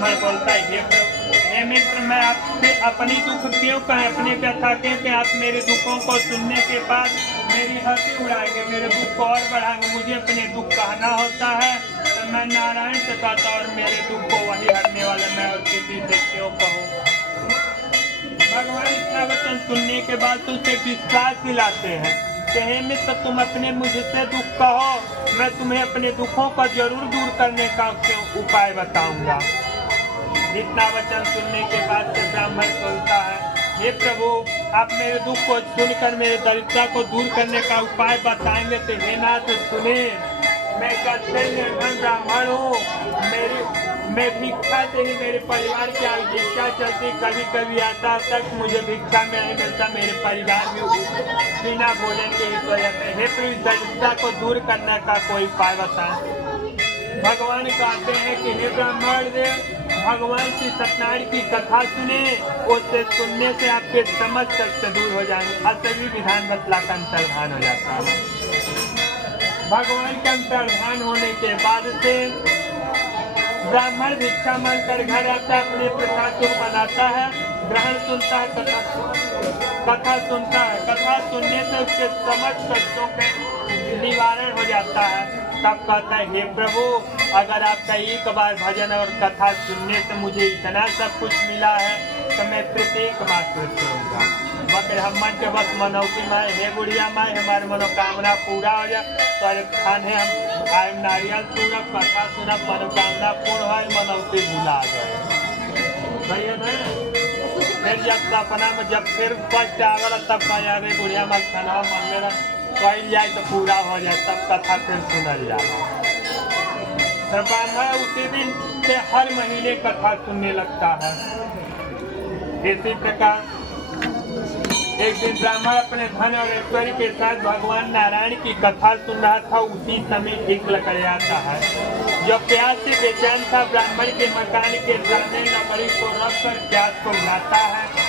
ब्राह्मण बोलता है, हे मित्र, मैं आपसे अपनी दुख क्यों कहें, अपनी व्यथा क्यों कि आप मेरे दुखों को सुनने के बाद मेरी हंसी उड़ाएंगे, मेरे दुख को और बढ़ाएंगे। मुझे अपने दुख कहना होता है तो मैं नारायण से कहता, और मेरे दुख को वही हरने वाले मैं और किसी से क्यों कहूँ। भगवान इतना वचन सुनने के बाद तो उसे विश्वास दिलाते हैं कि हे मित्र, तुम अपने मुझसे दुख कहो, मैं तुम्हें अपने दुखों को जरूर दूर करने का उपाय बताऊंगा। इतना वचन सुनने के बाद से ब्राह्मण बोलता है, हे प्रभु, आप मेरे दुख को सुनकर मेरे दरिद्रता को दूर करने का उपाय बताएंगे तो हे नाथ सुने, मैं कच्चे निर्धन ब्राह्मण हूँ, मैं भिक्षा से ही मेरे परिवार की भिक्षा चलती, कभी कभी आता तक मुझे भिक्षा में नहीं मिलता, मेरे परिवार में बिना भोजन के ही तो रहते। हे प्रभु, दरिद्रता को दूर करने का कोई उपाय बताएं। भगवान कहते हैं कि हे ब्राह्मण देव, भगवान श्री सत्यनारायण की कथा सुने, उससे सुनने से आपके समस्त कष्ट दूर हो जाएंगे। असली विधान बतला का अंतर्धान हो जाता है। भगवान के अंतर्धान होने के बाद से ब्राह्मण भिक्षा मांगकर घर आता है, अपने प्रसाद को बनाता है, ग्रहण सुनता है, कथा सुनता है। कथा सुनने से उसके समस्त कष्टों के निवारण हो जाता है। तब कहता है, हे प्रभु, अगर आपका एक बार भजन और कथा सुनने से मुझे इतना सब कुछ मिला है तो मैं प्रत्येक बार करूँगा। ब्राह्मण के बस मनौती माए, हे बुढ़िया माए, हमारी मनोकामना पूरा हो जाए तो अरे खाने हम आए नारियल सुनब, कथा सुनब, मनोकामना पूर्ण हो, मनौती भूला गए भैया ना। फिर जब सपना में जब फिर कष्ट आवेला तब कहा, अरे बुढ़िया माँ खाना मन लेना कही जाए तो पूरा हो जाए, तब कथा फिर सुनल जाए। ब्राह्मण उसी दिन से हर महीने कथा सुनने लगता है। इसी प्रकार एक दिन ब्राह्मण अपने धन और ऐश्वर्य के साथ भगवान नारायण की कथा सुन रहा था। उसी समय एक लकड़िया आता है जो प्यास से बेचैन था। ब्राह्मण के मकान के सामने लकड़ी को रखकर प्यास को बुझाता है।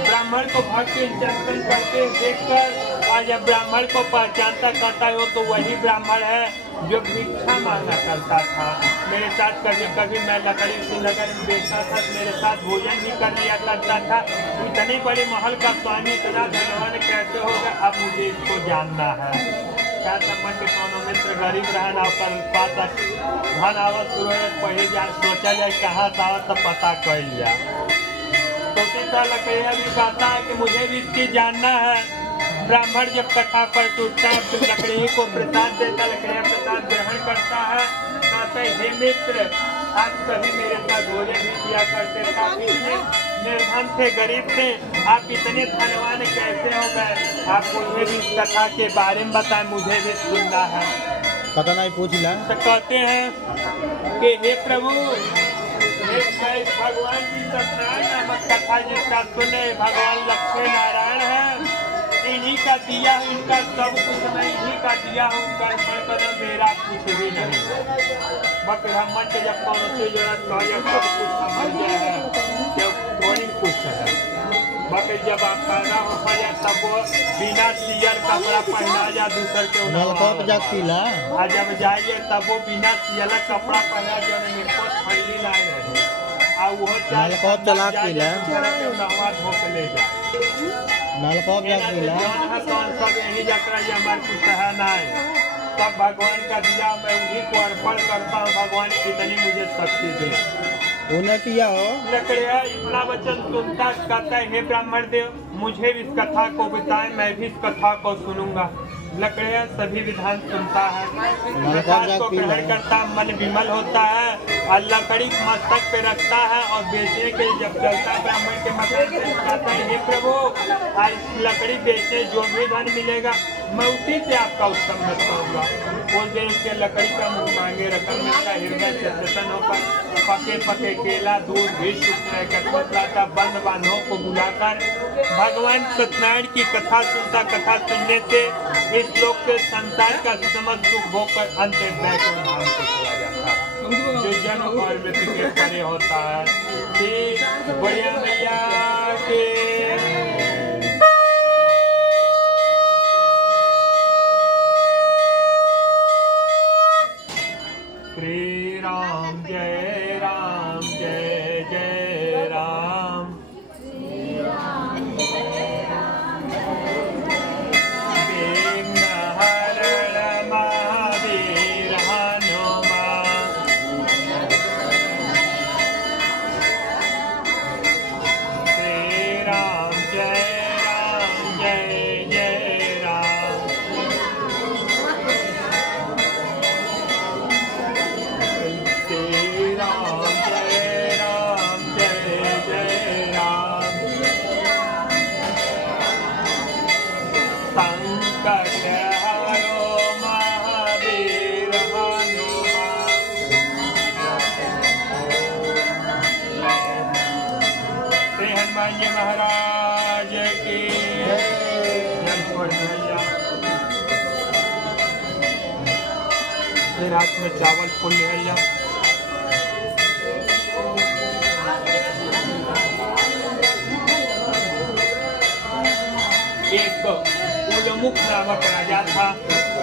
ब्राह्मण को भक्ति चिंतन करते देखकर और जब ब्राह्मण को पहचानता करता है, वो तो वही ब्राह्मण है जो भिक्षा मांगा करता था। मेरे साथ कभी कभी मैं लकड़ी की नगर में बेचता था, मेरे साथ भोजन भी कर लिया करता था। इतनी बड़ी महल का स्वामी इतना धनवान कैसे होगा, अब मुझे इसको जानना है। क्या संबंध के कोनो मित्र गरीब रहना पर पाता धन आवत शुरू पहले जा सोचा जाए कहाँ से आवत तो पता कर लिया। तो लकड़िया भी कहता है कि मुझे भी इसकी जानना है। ब्राह्मण जब कथा पर टूटता है तो लकड़ी को प्रसाद देता, लकड़िया प्रसाद ग्रहण करता है। कहता है, हे मित्र, आप कभी मेरे साथ भोजन भी किया करते थे, आप इतने निर्धन थे, गरीब थे, आप इतने धनवान कैसे हो गए? आप मुझे भी इस कथा के बारे में बताएं, मुझे भी सुनना है। पता नहीं पूछ ला। तो कहते हैं कि हे प्रभु, भगवान की सत्यनारायण नामक कथा जिसका सुने, भगवान लक्ष्मी नारायण है, इन्हीं का दिया है, इनका सब कुछ मैं इन्हीं का दिया हूँ, मेरा कुछ भी नहीं। ब्राह्मण के जब कौन सी जरूरत सब कुछ समझ गया है, जब कोई कुछ है। बाकी जब आप पैदा हो जाए तब वो बिना सियल कपड़ा पहना जा दूसर के और जब जाइए तब वो बिना सियल कपड़ा पहना जो फैली लाए रहे और वो चला नहवा धोक ले जाए सब यही जकरा हमारे कुछ है नहीं। तब भगवान का दिया मैं उन्हीं को अर्पण करता हूँ। भगवान कितनी मुझे शक्ति दे। उन्हें किया हो लकड़िया इतना वचन सुनता कहता है, हे ब्राह्मण देव, मुझे भी इस कथा को बताएं, मैं भी इस कथा को सुनूंगा। लकड़िया सभी विधान सुनता है, प्रसाद को ग्रहण करता, मन विमल होता है और लकड़ी मस्तक पे रखता है और बेचने के लिए जब चलता ब्राह्मण के मकान से कहता है, हे प्रभु, आज लकड़ी बेचने जो भी धन मिलेगा मैं उसी से आपका उत्तम मत करूँगा। उस दिन उसके लकड़ी का मुँह मांगे रकम मिलता, हृदय से प्रसन्न होकर पके पके केला दूध भी शुक्र बंद बांधों को बुलाकर भगवान सत्यनारायण की कथा सुनता। कथा सुनने से इस लोक के संसार का समस्त सुख भोगकर अंत वैकुंठ धाम को चला जाता है, जो जन्म और मृत्यु के परे होता है। बढ़िया मैया के श्री राम जय हनुमान जी महाराज की जय। छोड़ दो भैया, फिर हाथ में चावल फूल भैया। एक उलमुख नामक राजा था,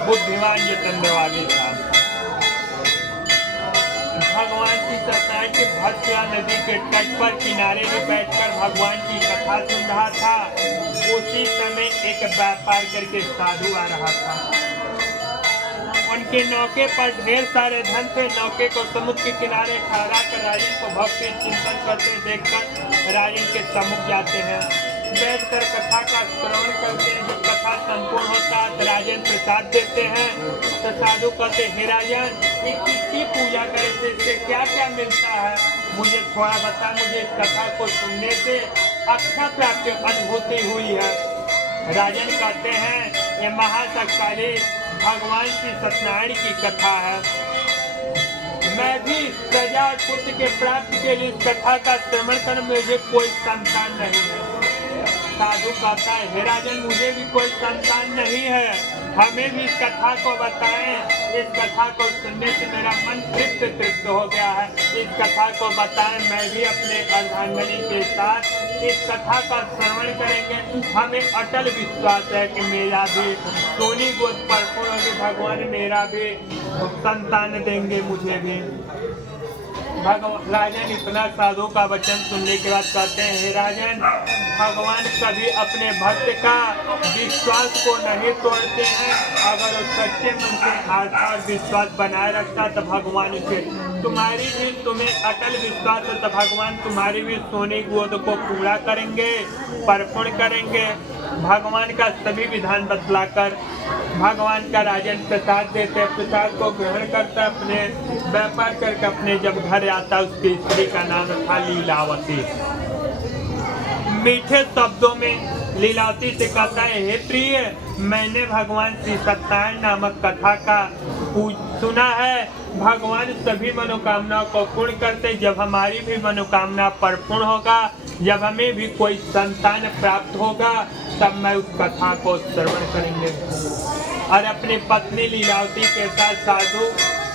बुद्धिमान जितेंद्रवादी था। भगवान की सत्यनारायण के भद्रया नदी के तट पर किनारे में बैठकर भगवान की कथा सुन रहा था। उसी समय एक व्यापार करके साधु आ रहा था। उनके नौके पर ढेर सारे धन थे। नौके को समुद्र के किनारे ठहरा कर राजन को भक्ति चिंतन करते देखकर राजन के सम्मुख जाते हैं। बैठकर कथा का श्रवण करते हैं। जब कथा संपूर्ण होता है तो राजन प्रसाद देते हैं। तो साधु कहते, हे राजन, किसकी पूजा करे थे, इससे क्या क्या मिलता है, मुझे थोड़ा बता। मुझे इस कथा को सुनने से अच्छा प्राप्त अनुभूति हुई है। राजन कहते हैं, ये महाशक्तिशाली भगवान श्री सत्यनारायण की कथा है। मैं भी प्रजा और पुत्र के प्राप्ति के लिए इस कथा का श्रवण कर, मुझे कोई संतान नहीं है। साधु कहता है, हे राजन, मुझे भी कोई संतान नहीं है, हमें भी इस कथा को बताएं। इस कथा को सुनने से मेरा मन तृप्त हो गया है। इस कथा को बताएं, मैं भी अपने अर्धांगिनी के साथ इस कथा का श्रवण करेंगे। हमें अटल विश्वास है कि मेरा भी सोनी गोद पर होगी, भगवान मेरा भी संतान देंगे मुझे भी। राजन इतना साधु का वचन सुनने के बाद कहते हैं, हे राजन, भगवान कभी अपने भक्त का विश्वास को नहीं तोड़ते हैं। अगर वो सच्चे मन से आस्था और विश्वास बनाए रखता तो भगवान उसे, तुम्हारी भी तुम्हें अटल विश्वास है तो भगवान तुम्हारी भी सोनी गोद को पूरा करेंगे, परिपूर्ण करेंगे। भगवान का सभी विधान बतलाकर भगवान का राजन प्रसाद देते, प्रसाद को ग्रहण करता, अपने व्यापार करके अपने जब घर आता, उसकी स्त्री का नाम था लीलावती। मीठे शब्दों में लीलावती से कहता है, हे प्रिय, मैंने भगवान श्री सत्यनारायण नामक कथा का सुना है। भगवान सभी मनोकामनाओं को पूर्ण करते। जब हमारी भी मनोकामना परिपूर्ण होगा, जब हमें भी कोई संतान प्राप्त होगा, तब मैं उस कथा को श्रवण करेंगे। और अपनी पत्नी लीलावती के साथ साधु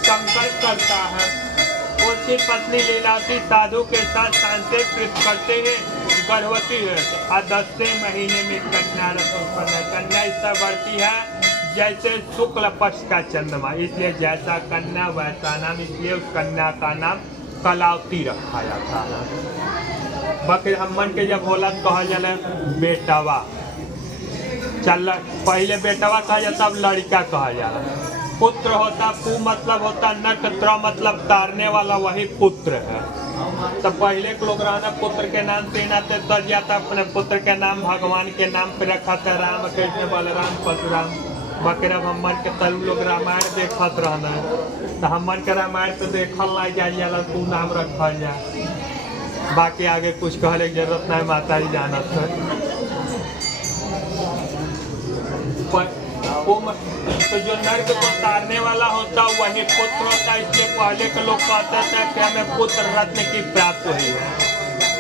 संकल्प करता है। उसकी पत्नी लीलावती साधु के साथ सांसेकृत करते हैं, गर्भवती है और 10वें महीने में कन्या उत्पन्न है। कन्या इससे बढ़ती है जैसे शुक्ल पक्ष का चंद्रमा, इसलिए जैसा कन्या वैसा नाम, इसलिए उस कन्या का नाम कलावती रखा जाता है। बाकी हमन के जब होला कहा जाला बेटवा, चल पहले बेटवा कहा जाता, अब लड़का कहा जाला। पुत्र होता, पु मतलब होता नट, त्र मतलब तारने वाला, वही पुत्र है। तो पहले के लोग रहना पुत्र के नाम से नाते तर जाता, अपने पुत्र के नाम भगवान के नाम पे रखा था, राम कृष्ण बलराम परशुराम। बाकी अब हमन के तलु लोग रामायण देखत रहना है, तो हमन के रामायण तो देखल नहीं जाला, तू नाम रखल जा। बाकी आगे कुछ कहले की जरूरत नहीं, माता जी जानत है। तो जो नर्क को तारने वाला होता वही पुत्र होता, इसलिए पहले के लोग कहते थे कि हमें पुत्र रत्न की प्राप्त हुई है।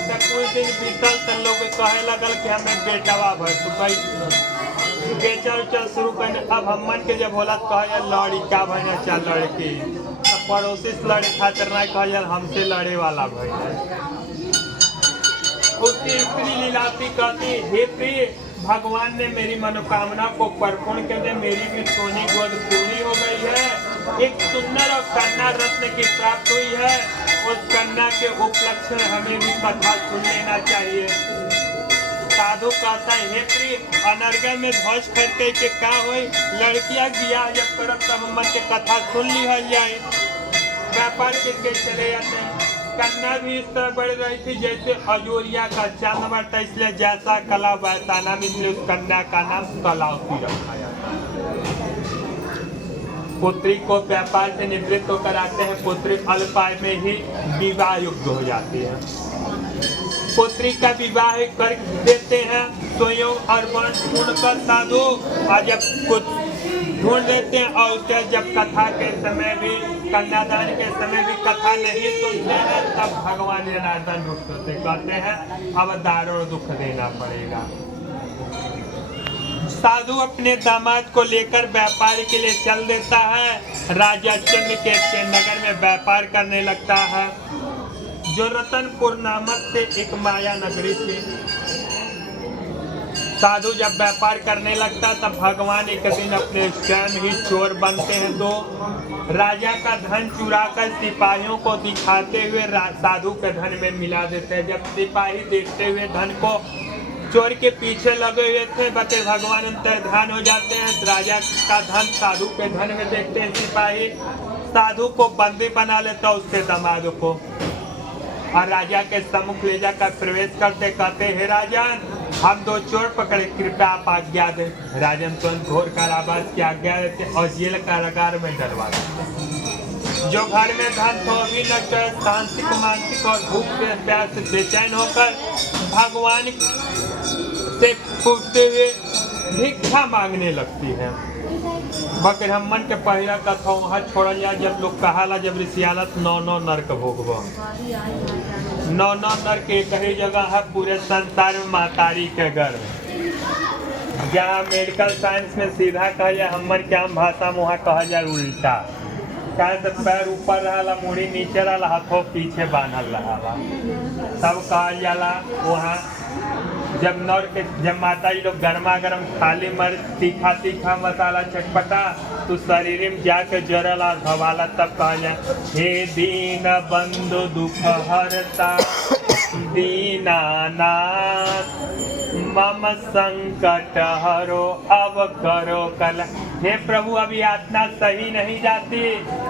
तो कुछ दिन बीतल तो लोग कहे लगल कि हमें बेटवा भर, तो भाई बेचल चल शुरू करने। अब हमन के जब होला कहे लड़का भैया चल लड़की, तो पड़ोसी से लड़े खातिर नहीं कहे हमसे लड़े वाला भैया। उसकी स्त्री लीलावती कहती, हे प्रिय, भगवान ने मेरी मनोकामना को परिपूर्ण कर दे, मेरी भी सोनी गोद पूरी हो गई है। एक सुंदर और कन्या रत्न की प्राप्त हुई है। उस कन्या के उपलक्ष्य में हमें भी कथा सुन लेना चाहिए। साधु कहता है, हे प्रिय, अनर्गल में ध्वज खरीदे के का हो, लड़कियां बियाह जब करब तब हमन के कथा सुन ली जाए। व्यापार करके चले जाते हैं। कन्या भी इस तरह बढ़ रही थी जैसे अजोरिया का चांद बढ़ता, इसलिए जैसा कला वैसा नाम, इसलिए उस कन्या का नाम कलावती रखा जाता है। पुत्री को व्यापार से निवृत्त होकर आते हैं। पुत्री अल्पाय में ही विवाह युक्त हो जाती है। पुत्री का विवाह कर देते हैं, स्वयं अर्पण पूर्ण कर साधु, और जब कुछ ढूंढ देते हैं और उसके जब कथा के समय भी कन्यादान के समय भी कथा नहीं सुनते हैं तब भगवान जनार्दन रुष्ट होते कहते हैं अब दारुण दुख देना पड़ेगा। साधु अपने दामाद को लेकर व्यापार के लिए चल देता है। राजा चंद्रकेत के नगर में व्यापार करने लगता है। जो रतनपुर नामक से एक माया नगरी थी। साधु जब व्यापार करने लगता तब भगवान एक दिन अपने स्वयं ही चोर बनते हैं तो राजा का धन चुराकर सिपाहियों को दिखाते हुए साधु के धन में मिला देते हैं। जब सिपाही देखते हुए धन को चोर के पीछे लगे हुए थे बटे भगवान अंतर्ध्यान हो जाते हैं। राजा का धन साधु के धन में देखते हैं सिपाही। साधु को बंदी बना लेता उसके दामाद को और राजा के सम्मुख ले जाकर प्रवेश करते कहते हे राजन हम दो चोर पकड़े कृपया आप आज्ञा दें। राजन तुरंत घोर कारावास की आज्ञा देते और जेल कारागार में डलवा देते। जो घर में धन तो भी लगकर शांतिक मानसिक और भूख के प्यास से बेचैन होकर भगवान से पूछते हुए भिक्षा मांगने लगती है। बकर हमन के पहला कथा वहाँ छोड़ल जाए जब लोग कहाला जब ऋषियालत 9 नरक भोगव 9 नरक एक ही जगह है पूरे संसार में महतारी के गर्भ। जहाँ मेडिकल साइंस में सीधा कहा जाए हमन के आम भाषा में वहाँ कहा जाए उल्टा। कहे तो पैर ऊपर रहा मुड़ी नीचे रहा हाथों पीछे बांधल रहा तब कहा जाला वहाँ जब जब माता जी लोग गर्मा गर्म खाली मर तीखा तीखा मसाला चटपटा तो शरीर में जाके जरला धवाला तब कहा जाए हे दीन बंधु दुख हरता दीनानाथ मम संकट हरो अब करो कल। हे प्रभु अब यातना सही नहीं जाती।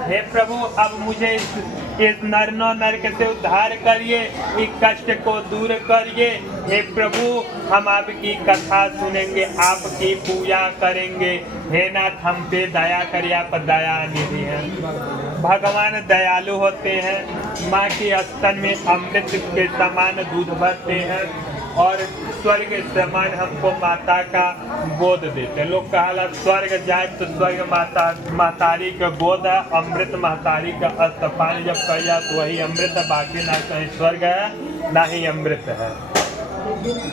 हे प्रभु अब मुझे इस नरक से उद्धार करिए इस कष्ट को दूर करिए। हे प्रभु हम आपकी कथा सुनेंगे आपकी पूजा करेंगे। हे नाथ हम पे दया करिए आप दया निधि हैं। भगवान दयालु होते हैं। माँ के स्तन में अमृत के समान दूध भरते हैं और स्वर्ग समान हमको माता का गोद देते हैं। लोग कहा स्वर्ग जाए तो स्वर्ग महतारी का गोद है अमृत महतारी का स्तपान जब कह जाए तो वही अमृत है। बाकी ना कहीं स्वर्ग है ना ही अमृत है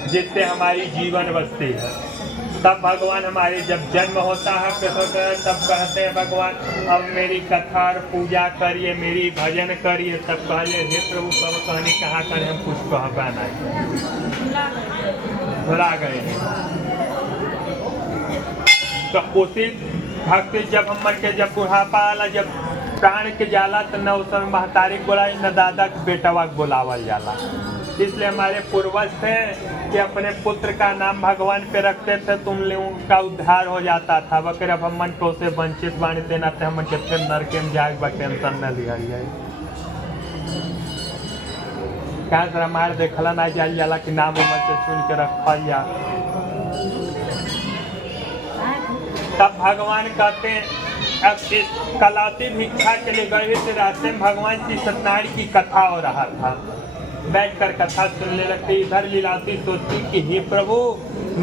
जिससे हमारी जीवन बसती है। तब भगवान हमारे जब जन्म होता है तब कहते हैं भगवान अब मेरी कथा और पूजा करिए मेरी भजन करिए। तब कहिए हे प्रभु सब कहनी कहाँ करें हम कुछ कह पाना भुला गए हैं। तो उसी भक्ति जब हम के जब बुढ़ापा आला जब प्राण के जाला तो न उस समय महतारी बोला न दादा के बेटवा के बोलावल जाला। इसलिए हमारे पूर्वज थे कि अपने पुत्र का नाम भगवान पे रखते थे तुम लोगों का उद्धार हो जाता था। बकर अब हम तो से वंचित बाणी देना थे हम कितने नरके में जाए टेंशन न लिया जाए। क्या सर हमारे देखला ना जाए जाला कि नाम उमर से चुन के रखल जा। तब भगवान कहते हैं अब इस कलाती भिक्षा के लिए गए थे रास्ते में भगवान की सत्यनारायण की कथा हो रहा था। बैठकर कथा सुनने लगते इधर लीलावती सोचती कि हे प्रभु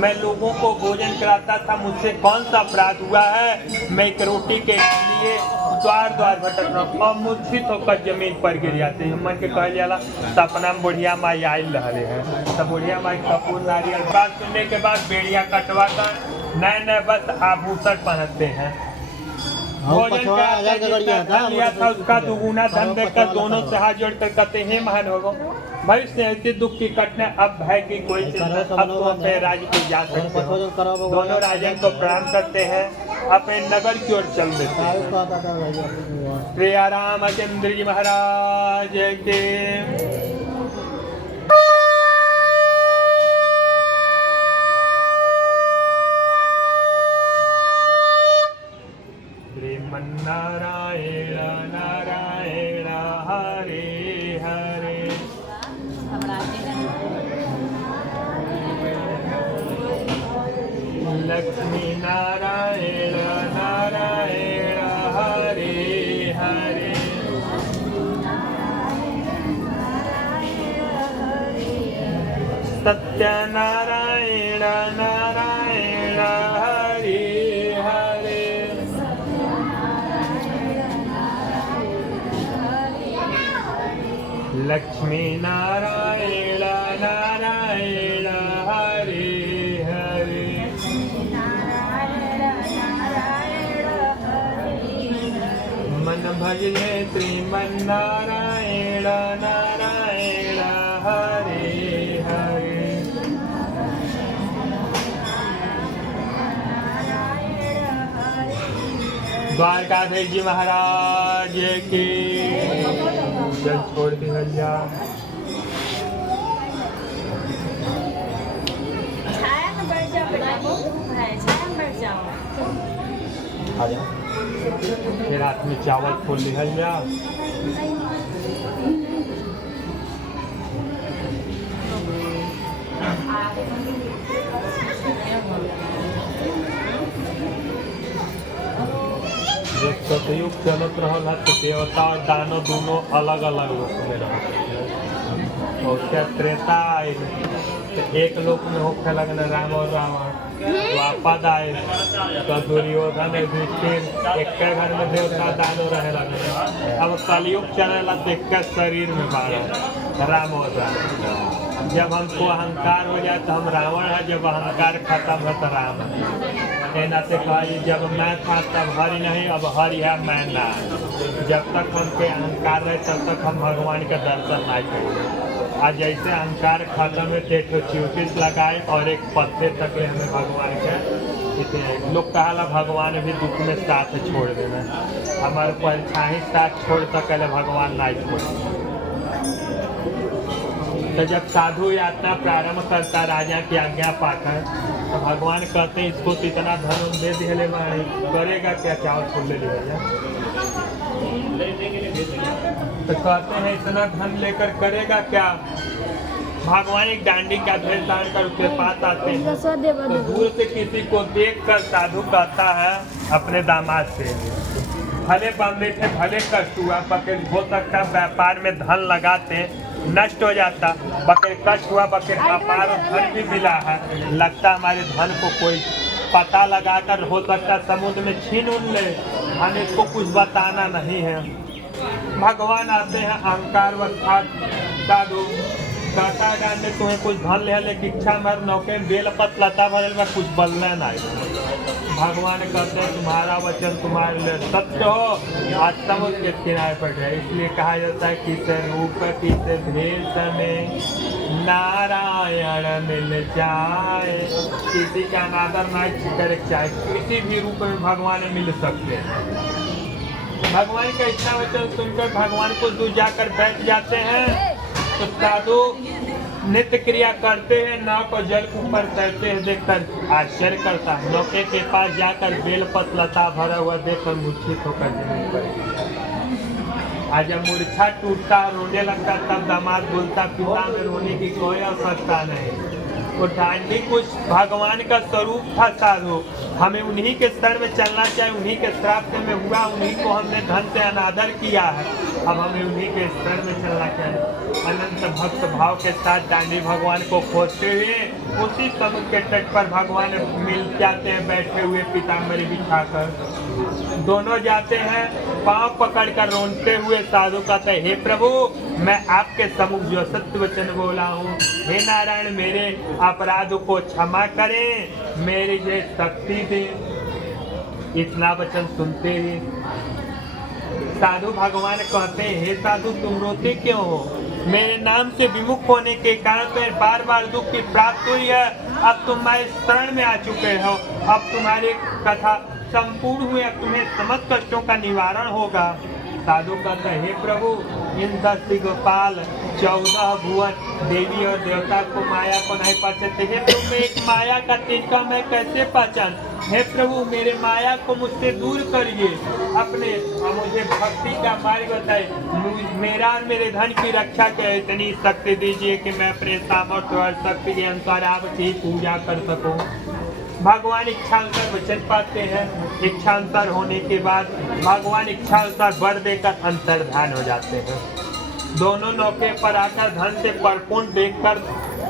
मैं लोगों को भोजन कराता था मुझसे कौन सा अपराध हुआ है। मैं एक रोटी के लिए द्वार भटक रहा हूँ और मूर्छित होकर जमीन पर गिर जाते हैं। मन के कह जाला सपना में बुढ़िया माई आयल रहे हैं तब बुढ़िया माई कपूर नारियल बात सुनने के बाद बेड़िया कटवा कर नए बस आभूषण पहनते हैं। भोजन का लिया था उसका दुगुना धन देकर दोनों से हाथ जोड़कर कहते हैं महान होगो भविष्य ऐसे दुख की कटने अब भय की कोई चिंता अब तो अपने राज्य को जा सकते हो। दोनों राजन को प्रणाम करते हैं अपने नगर की ओर चल देते हैं। श्री रामचंद्र जी महाराज के नारायण नारायण हरे हरे लक्ष्मी नारायण नारायण हरे हरे सत्यनारायण नारायण हरे हरे लक्ष्मी नारायण नारायण हरे हरे मन भजने श्रीमन्नारायण नारायण हरे हरे द्वारकाधीश जी महाराज की जल छोड़ दी हल्ला आ जाओ। फिर हाथ में चावल फूल लिहल जा जब सतयुग चलत रहल है तो देवता और दानव दोनों अलग अलग लोक में रहते और क्या त्रेता आए तो एक लोक में होखे लगन राम और रावण द्वापर आए तो दुर्योधन युधिष्ठिर एक घर में देवता दानव रहे लगे अब कलयुग चले ला तो एक शरीर में बाढ़ राम और रावण जब हमको अहंकार हो जाए तो हम रावण है जब अहंकार खत्म है तो राम है नाते कहा जब मैं था तब हरि नहीं अब हरि है मैं ना जब तक हम पे अहंकार रहे तब तक हम भगवान का दर्शन नहीं करेंगे आज जैसे अहंकार खत्म है तो च्यूटिस लगाए और एक पत्ते तक हमें भगवान के इतने लोग कहा भगवान भी दुख में साथ छोड़ देना हमारे परछाई साथ छोड़ सकले भगवान नहीं छोड़ तो जब साधु यात्रा प्रारंभ करता राजा की आज्ञा पाकर तो भगवान कहते हैं इसको तो इतना धन दे दिले करेगा क्या चावल फूल ले लिया तो कहते हैं इतना धन लेकर करेगा क्या भगवान एक डांडी का भेष धारण कर उसके पास आते हैं तो दूर से किसी को देखकर साधु कहता है अपने दामाद से भले बंदे थे भले कष्ट हुआ बकर हो सकता व्यापार में धन लगाते नष्ट हो जाता बकर कष्ट हुआ बकर अपार धन भी मिला है लगता हमारे धन को कोई पता लगाकर हो सकता समुद्र में छीन उन ले हमें इसको कुछ बताना नहीं है भगवान आते हैं अहंकार साधु कहता है तुम्हें कुछ धन ले इच्छा मर नौके बेल पत लता भरल में कुछ बदलना नहीं भगवान कहते हैं तुम्हारा वचन तुम्हारे लिए सत्य हो आज समुद्र के किनारे पर है इसलिए कहा जाता है कि रूप की भेष में नारायण मिल जाए किसी का अनादर नहीं करे चाहे किसी भी रूप में भगवान मिल सकते हैं भगवान का इच्छा वचन सुनकर भगवान को दूर जाकर बैठ जाते हैं तो साधु नित्य क्रिया करते हैं नाव को जल के ऊपर तैरते हैं देखकर आश्चर्य करता है नौके के पास जाकर बेलपत लता भरा हुआ देखकर मूर्छित होकर जमीन पर आज जब मूर्छा टूटता रोने लगता तब दामाद बोलता पिता में रोने की कोई आवश्यकता नहीं वो डांडी कुछ भगवान का स्वरूप था साधु हमें उन्हीं के शरण में चलना चाहिए उन्हीं के श्राप से में हुआ उन्हीं को हमने धन से अनादर किया है अब हमें उन्हीं के शरण में चलना चाहिए अनंत भक्त भाव के साथ डांडी भगवान को खोजते हुए उसी समुद्र के तट पर भगवान मिल जाते हैं बैठे हुए पीताम्बरी बिछाकर दोनों जाते हैं पांव पकड़कर रोनते हुए साधु कहते हे प्रभु मैं आपके सम्मुख जो सत्य वचन बोला हूँ हे नारायण मेरे अपराध को क्षमा करें मेरी जो शक्ति दे इतना वचन सुनते ही साधु भगवान कहते हैं हे साधु तुम रोते क्यों हो मेरे नाम से विमुख होने के कारण तुम्हें बार बार दुख की प्राप्त हुई है अब तुम्हारे शरण में आ चुके हो अब तुम्हारी कथा संपूर्ण हुई अब तुम्हें समस्त कष्टों का निवारण होगा साधु कहते हैं हे प्रभु इन 10 गोपाल 14 भुवन देवी और देवता को माया को नहीं पहचानते हे प्रभु मैं एक माया का तिनका मैं कैसे पहचान हे प्रभु मेरे माया को मुझसे दूर करिए अपने मुझे भक्ति का मार्ग बताए मेरा और मेरे धन की रक्षा के इतनी शक्ति दीजिए कि मैं अपने सामर्थ्य और शक्ति के अनुसार आपकी पूजा कर सकूं भगवान इच्छानुसार वचन पाते हैं इच्छानुसार होने के बाद भगवान इच्छानुसार वर देकर अंतर्धान हो जाते हैं दोनों नौके पर आकर धन से परिपूर्ण देखकर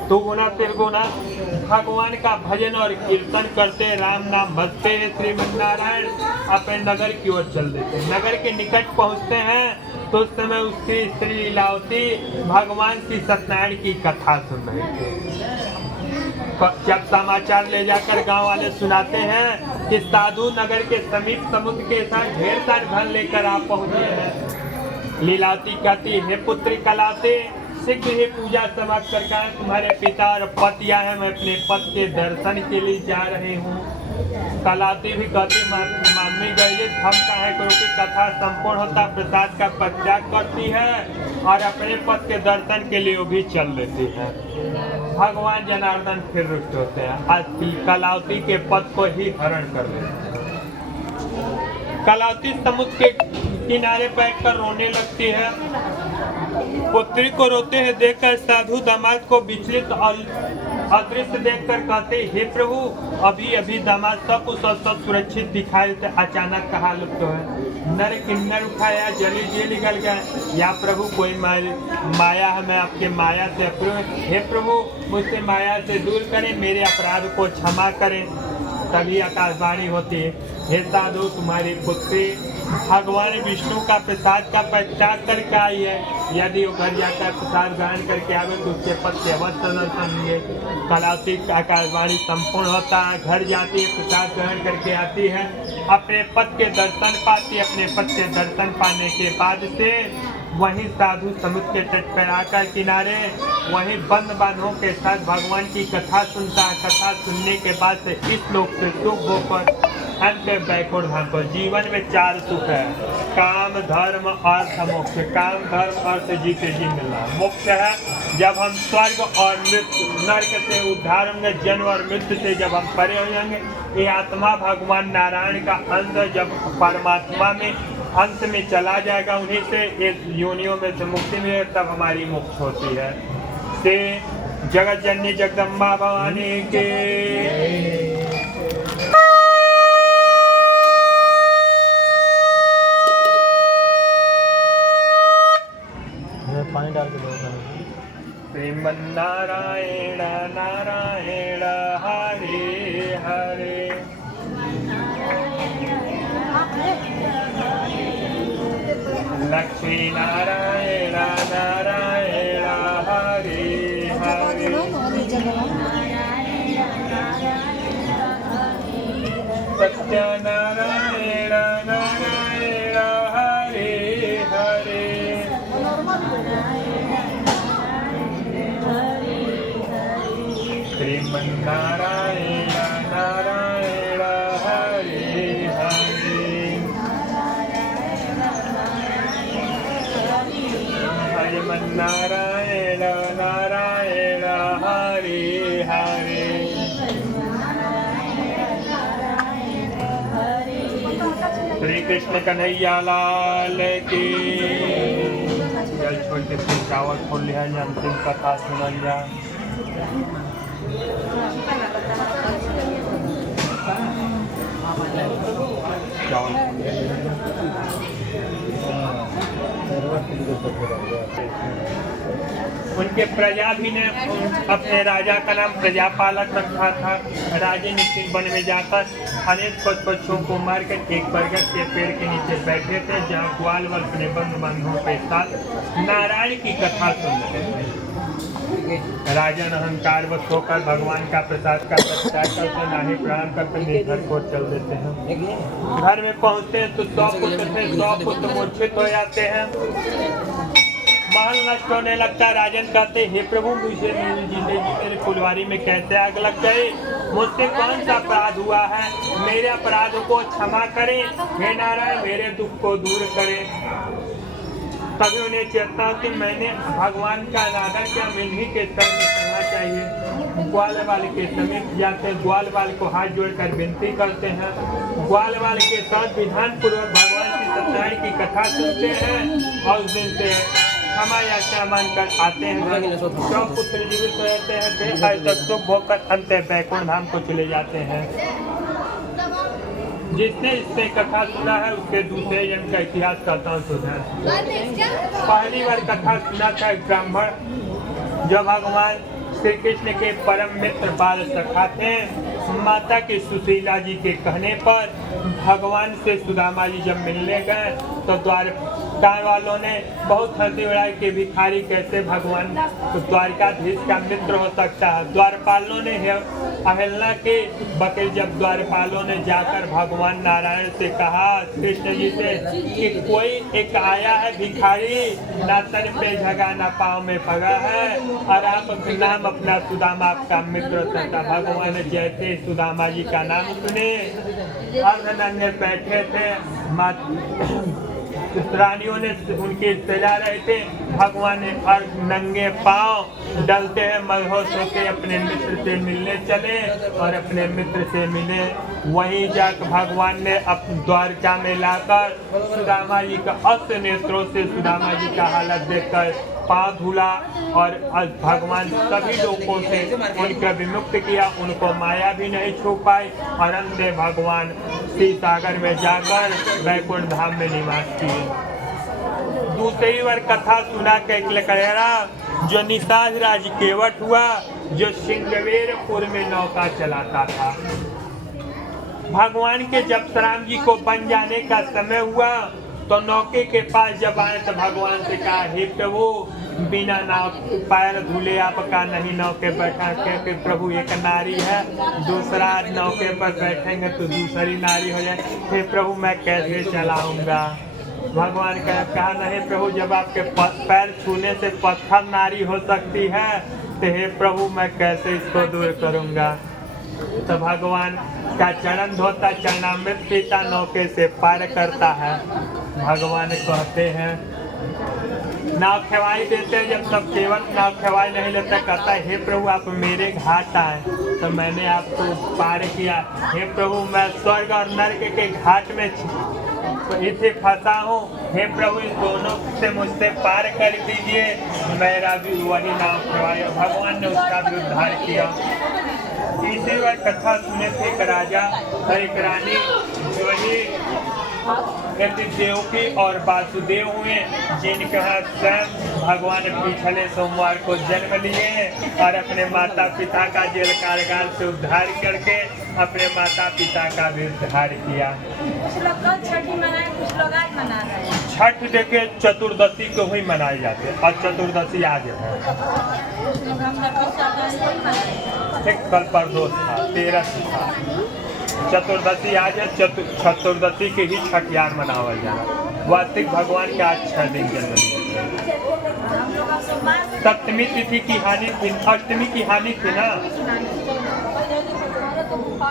दुगुना तिरगुना भगवान का भजन और कीर्तन करते राम नाम भजते हैं श्रीमन्नारायण अपने नगर की ओर चल देते हैं नगर के निकट पहुंचते हैं तो उस समय उसकी स्त्री लीलावती भगवान श्री सत्यनारायण की कथा सुन रहे थे। जब समाचार ले जाकर गांव वाले सुनाते हैं कि साधु नगर के समीप समुद्र के साथ ढेर सारे धन लेकर आप पहुंचे हैं। लीलावती कहती, हे पुत्री कलावती, शीघ्र ही पूजा समाप्त करके तुम्हारे पिता और पति आए हैं, मैं अपने पति के दर्शन के लिए जा रही हूँ। कलावती भी कहती, मामी गई हम कहे करो की कथा संपूर्ण होता प्रसाद का परित्याग करती है और अपने पद के दर्शन के लिए वो भी चल देती है। भगवान जनार्दन फिर रुष्ट होते हैं, आज कलावती के पद को ही हरण कर लेते हैं। कलावती समुद्र के किनारे बैठकर रोने लगती है। पुत्री को रोते हैं देखकर साधु दामाद को विचलित और अदृश्य देखकर कहते, हे प्रभु, अभी अभी दामाद सब कुछ सब सुरक्षित दिखाई देते, अचानक कहा हालत तो है। नर किन्नर उठाया, जली जी निकल गया। या प्रभु कोई माया है, मैं आपके माया से हे प्रभु मुझसे माया से दूर करें, मेरे अपराध को क्षमा करें। तभी आकाशवाणी होती है, हे साधु तुम्हारी पुत्री भगवान विष्णु का प्रसाद का परित्याग करके आई है। यदि वो घर जाकर प्रसाद ग्रहण करके आवे तो उसके पद से अवश्य दर्शन होंगे। कलावती का आकाशवाणी संपूर्ण होता है, घर जाती है, प्रसाद ग्रहण करके आती है, अपने पद के दर्शन पाती। अपने पद के दर्शन पाने के बाद से वहीं साधु समुद्र के तट पर आकर किनारे वहीं बंद बांधों के साथ भगवान की कथा सुनता है। कथा सुनने के बाद से इस लोक से सुख होकर अंत बैकुंठ धाम पर। जीवन में 4 सुख है, काम धर्म अर्थ मोक्ष। काम धर्म अर्थ जीते जी मिलना। मोक्ष है जब हम स्वर्ग और मृत्यु नरक से उद्धार होंगे, जन्म और मृत्यु से जब हम परे हो जाएंगे। ये आत्मा भगवान नारायण का अंश जब परमात्मा में अंत में चला जाएगा, उन्हीं से इस योनियों में से मुक्ति मिले, तब हमारी मोक्ष होती है। से जगत जननी जगदम्बा भवानी के पानी डाल के दो। श्रीमन्नारायण नारायण हरे हरे, लक्ष्मी नारायण नारायण हरे हरे, सत्यनारायण नारायण हरे हरे, श्रीमन्नारायण नारायण हरे हरे, हरिमन्नारायण नारायण हरे हरे। श्री कृष्ण कन्हैया लाल की। जल छोड़ के फिर चावल खोल लिया, अंतिम कथा सुनल जा। उनके प्रजा भी ने अपने राजा का नाम प्रजापालक रखा था। राजे निश्चित वन में जाकर अनेक पशुओं को मारकर एक बरगद के पेड़ के नीचे बैठे थे, जहाँ ग्वाल वल अपने बंधुओं के साथ नारायण की कथा सुन रहे थे। राजन अहंकार व होकर भगवान का प्रसाद का परित्याग करते, नाही प्रणाम करते घर को चल देते हैं। घर में पहुँचते हैं तो 100 पुत्र थे, 100 पुत्र मूर्छित हो जाते हैं। महल नष्ट होने लगता है। राजन कहते, हे प्रभु मुझे मेरी जिंदगी मेरे फुलवारी में कैसे आग लग गई, मुझसे कौन सा अपराध हुआ है, मेरे अपराधों को क्षमा करें, हे नारायण मेरे दुख को दूर करें। तभी उन्हें चेतना कि मैंने भगवान का अनादर किया, मिन्ही के शरण में करना चाहिए। ग्वाल वाले के समीप जाते हैं, ग्वाल वाले को हाथ जोड़कर विनती करते हैं। ग्वाल वाले के साथ विधान पूर्वक भगवान की सत्यनारायण की कथा सुनते हैं और उस दिन से क्षमा याचना मानकर आते हैं। 100 पुत्र जीवित रहते हैं, आज तक शुभ होकर अंत बैकुंठ धाम को चले जाते हैं। जिसने इससे कथा सुना है उसके दूसरे जन्म का इतिहास कहता हूँ सुना। पहली बार कथा सुना था एक ब्राह्मण, जो भगवान श्री कृष्ण के परम मित्र बाल सखा थे। माता के सुशीला जी के कहने पर भगवान से सुदामा जी जब मिलने गए तो द्वार गाँव वालों ने बहुत हंसी उड़ाई कि भिखारी कैसे भगवान द्वारकाधीश का मित्र हो सकता है। द्वारपालों ने अहल्ला के बकरी जब द्वारपालों ने जाकर भगवान नारायण से कहा, कृष्ण जी से, कि कोई एक आया है भिखारी, ना तन पे झगा ना पाँव में पगा है, और आप नाम अपना सुदामा आपका मित्र था। भगवान जैसे सुदामा जी का नाम सुने, अर्धनंगे बैठे थे, रानियों ने उनके सजा रहे थे, भगवान ने नंगे पांव डलते हैं मदहोश होकर अपने मित्र से मिलने चले और अपने मित्र से मिले। वहीं जाकर भगवान ने द्वारका में लाकर सुदामा जी का अस्त नेत्रों से सुदामा जी का हालत देखकर पाँव धुला और भगवान सभी लोगों से उनका विमुक्त किया, उनको माया भी नहीं छू पाई और अंत में भगवान शिव सागर में जाकर वैकुंठ धाम में निवास किए। दूसरी बार कथा सुना कैकलकरेरा जो निषाद राज केवट हुआ, जो सिंगवेरपुर में नौका चलाता था। भगवान के जब राम जी को बन जाने का समय हुआ तो नौके के पास जब आए तो भगवान से कहा, हे प्रभु, बिना नाव पैर धुले आपका नहीं नौके बैठा, क्योंकि प्रभु एक नारी है, दूसरा नौके पर बैठेंगे तो दूसरी नारी हो जाए, हे प्रभु मैं कैसे चलाऊंगा। भगवान का कहा, नहीं प्रभु, जब आपके पैर छूने से पत्थर नारी हो सकती है तो हे प्रभु मैं कैसे इसको दूर करूंगा। तो भगवान का चरण धोता, चरणामृत पीता, नौके से पार करता है। भगवान कहते हैं, नाव खेवाई देते हैं, जब तब केवल नाव खेवाई नहीं लेता, कहता है, हे प्रभु आप मेरे घाट आए तो मैंने आपको पार किया, हे प्रभु मैं स्वर्ग और नर्क के घाट में इसे फंसा हूँ, हे प्रभु इस दोनों से मुझसे पार कर दीजिए, मेरा भी वही नाव खेवाई। भगवान ने उसका भी उद्धार किया। तीसरी बार कथा सुने थे, एक राजा और एक रानी वही देवकी और वासुदेव हुए, जिनका स्वयं भगवान पिछले सोमवार को जन्म लिए और अपने माता पिता का जेल कारागार से उद्धार करके अपने माता पिता का भी उद्धार किया। कुछ लोग तो छठी मनाए, कुछ लोग आज मना रहे हैं। छठ देखे चतुर्दशी को ही मनाए जाते हैं और चतुर्दशी आज है, कल परदोष था, 13 था, चतुर्दशी आज है। चतुर्दशी के ही छठ यार मनावल जाना। वार्षिक भगवान के आज 6 दिन जन्म लिए। सप्तमी तिथि की हानि थी, अष्टमी की हानि थी ना,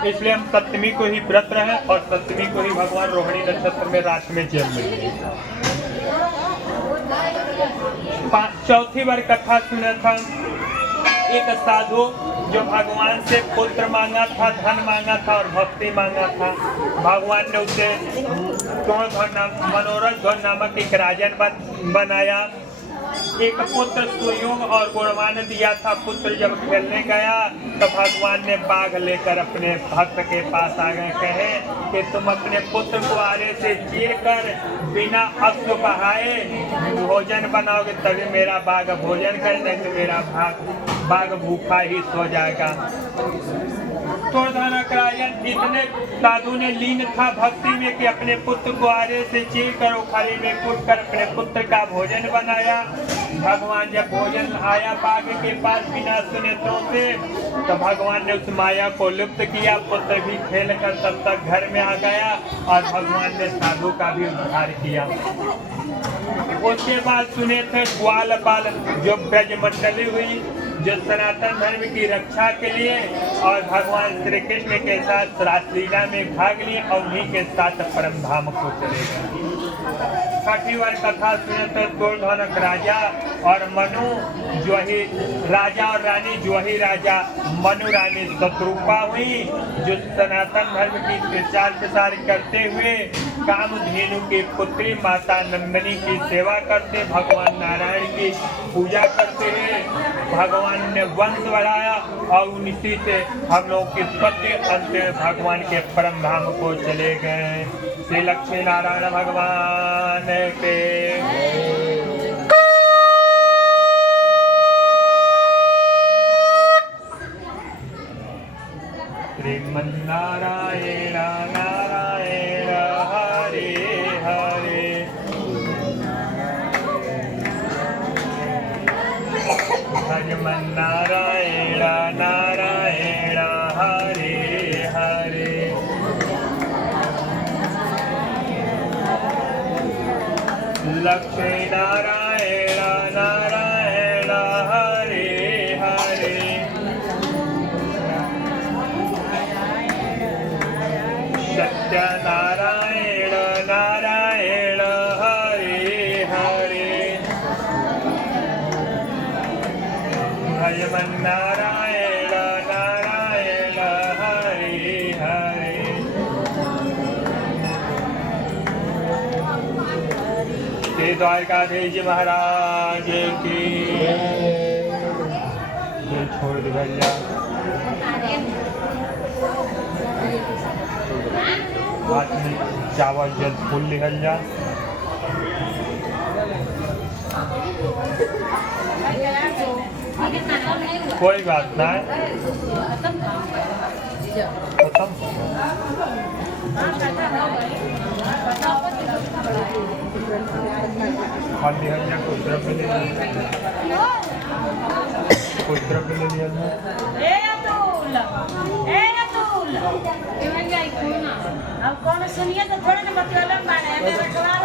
इसलिए हम सप्तमी को ही व्रत रहे और सप्तमी को ही भगवान रोहिणी नक्षत्र में रात में जन्म लिए। चौथी बार कथा सुना था, एक साधु जो भगवान से पुत्र मांगा था, धन मांगा था और भक्ति मांगा था। भगवान ने उसे मनोरथ ध्वन नामक एक राजन बनाया। एक पुत्र सुयोग और गुणवान दिया था। पुत्र जब खेलने गया तो भगवान ने बाघ लेकर अपने भक्त के पास आ गए, कहे कि तुम अपने पुत्र को आरे से चीर कर बिना अश्रु बहाए भोजन बनाओगे तभी मेरा बाघ भोजन करे, नहीं तो मेरा बाघ भूखा ही सो जाएगा। तो इतने साधु ने लीन था भक्ति में कि अपने पुत्र को आरे से चीर कर उखाली में कूद कर अपने पुत्र का भोजन बनाया। भगवान जब भोजन आया बाघ के पास बिना सुनेत्रों से तो भगवान ने उस माया को लुप्त किया। पुत्र भी खेल कर तब तक घर में आ गया और भगवान ने साधु का भी उद्धार किया। उसके बाद सुने थे ग्वाल बाल जो ब्रजमंडली हुई, जो सनातन धर्म की रक्षा के लिए और भगवान श्री कृष्ण के साथ रासलीला में भाग लिए और उन्हीं के साथ परम धाम को चले गए। छठी बार कथा सुने तो दुर्धनक राजा और मनु जो ही राजा और रानी जो ही राजा मनु रानी शत्रुपा हुई, जो सनातन धर्म की प्रचार प्रसार करते हुए कामधेनु की पुत्री माता नंदनी की सेवा करते, भगवान नारायण की पूजा करते हैं। भगवान ने वंश बढ़ाया और उसी से हम लोग की उत्पत्ति अंत भगवान के परम धाम को चले गए। श्री लक्ष्मी नारायण भगवान के श्रीमन्नारायण नारायण हरे हरे भजमन नारायण नारायण हरे हरे लक्ष्मी नारायण नारायण हरे हरे सत्यनारायण नारायण हरे हरे भजमन नारायण नारायण हरे हरे श्री द्वारकाधीश महाराज की ये छोड़ दे भैया हाथ में चावल जल फूल निकल जा कोई बात ना खत्म खाली हल्ला कुछ द्रव्य ले लिया कुछ द्रव्य ले लिया ना ए अतुल अब कौन सुनिए तो थोड़े ना मतलब माने मेरा सवाल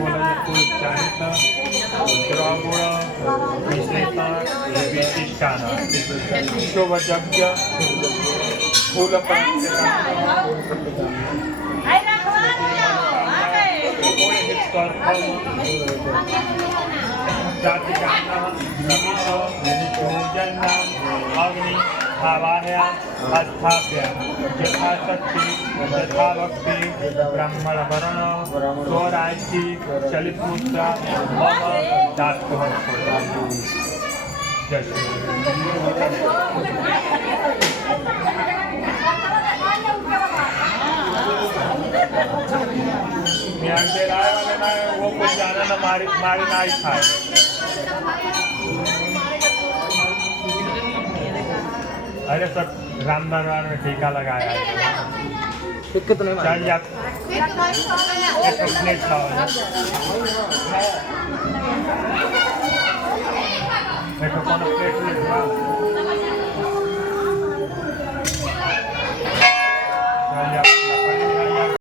बोला कुछ चाहता द्रावुड़ा विश्लेषण विशिष्टान शोभा यज्ञ फूल आई रखवा दो आगे जाति पूजन अग्नि आवाहया अस्थाप्य यथाशक्ति यथाभक्ति ब्राह्मण वर्ण स्वराज्य चलित मुद्रा मम दातुः जय यहाँ के राय वाले ना वो कुछ जाना ना मारे ना ही खाए अरे सब रामदरबार में टीका लगाया कितने में चल जा एक प्लेट खाओ एक कौन प्लेट ले